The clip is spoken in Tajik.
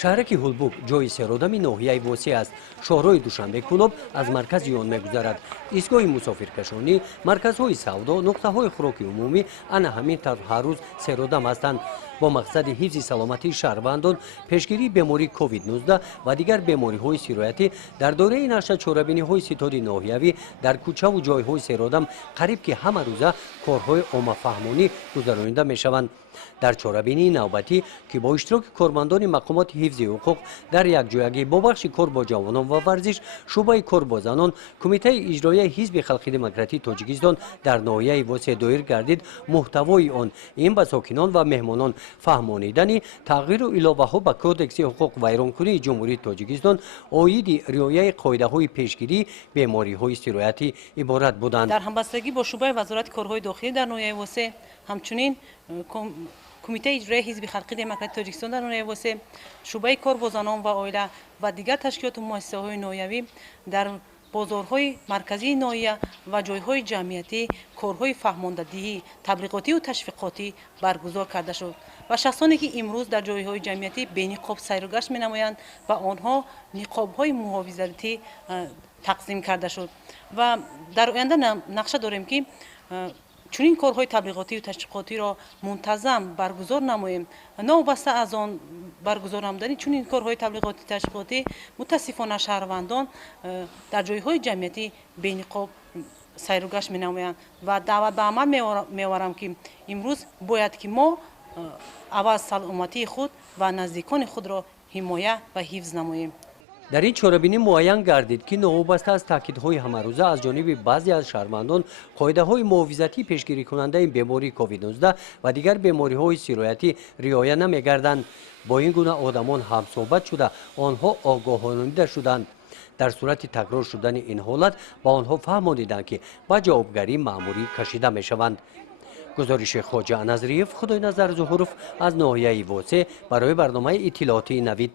шаҳраки ҳулбуг ҷойи серодами ноҳияи восеъ аст. шоҳрои душанбекулоб аз маркази он мегузарад. истгоҳи мусофиркашонӣ, марказҳои савдо, нуқтаҳои хӯроки умумӣ ана ҳамин тавр ҳар рӯз серодам ҳастанд. бо мақсади ҳифзи саломатии шаҳрвандон, пешгирии бемории COVID-19 ва дигар бемориҳои сироятӣ дар дораи нашр чорабиниҳои ситоди ноҳиявӣ дар кӯчаву ҷойҳои серодам қариб ки ҳамарӯза корҳои оммафаҳмонӣ гузаронида мешаванд. дар чорабинии навбатӣ ки бо иштироки кормандони мақомоти ҳифзи ҳуқуқ дар якҷоягӣ бо бахши кор бо ҷавонон ва варзиш, шӯъбаи кор бо занон, кумитаи иҷроияи ҳизби халқи демократии Тоҷикистон дар ноҳияи восеъ доир гардид, муҳтавои он ин ба сокинон ва меҳмонон фаҳмонидани тағйиру иловаҳо ба кодекси ҳуқуқ вайронкунии ҷумҳурии Тоҷикистон оиди риояи қоидаҳои пешгирии бемориҳои сироятӣ иборат буданд. дар ҳамбастагӣ бо шӯъбаи вазорати корҳои дохилӣ дар ноҳияи восеъ, ҳамчунин кумитаи иҷроияи ҳизби халқи демократии Тоҷикистон дар ноҳияи восеъ, шӯъбаи кор бо занон ва оила ва дигар ташкилоту муассисаҳои ноҳиявӣ дар бозорҳои марказии ноҳия ва ҷойҳои ҷамъиятӣ корҳои фаҳмондадиҳӣ, таблиғотиву ташвиқотӣ баргузор карда шуд ва шахсоне ки имрӯз дар ҷойҳои ҷамъиятӣ бениқоб сайру гашт менамоянд ба онҳо ниқобҳои муҳофизатӣ тақсим карда шуд ва дар оянда нақша дорем ки чунин корҳои таблиғотиву ташвиқотиро мунтазам баргузор намоем. новбаста аз он баргузор намудани чунин корҳои таблиғотиву ташвиқотӣ мутаассифона шаҳрвандон дар ҷойҳои ҷамъиятӣ бениқоб сайру гашт менамоянд ва даъват ба амал меоварам ки имрӯз бояд ки мо аввал саломатии худ ва наздикони худро ҳимоя ва ҳифз намоем. дар ин чорабинӣ муайян гардид ки новобаста аз таъкидҳои ҳамарӯза аз ҷониби баъзе аз шаҳрвандон қоидаҳои муҳофизатии пешгирикунандаи бемории COVID-19 ва дигар бемориҳои сироятӣ риоя намегарданд. бо ин гуна одамон ҳамсӯҳбат шуда онҳо огоҳонида шуданд. дар сурати такрор шудани ин ҳолат ба онҳо фаҳмондиданд ки ба ҷавобгарии маъмурӣ кашида мешаванд. гузориши хоҷа Назриев, Худойназар Зуҳуров аз ноҳияи восеъ барои барномаи иттилооти Навид.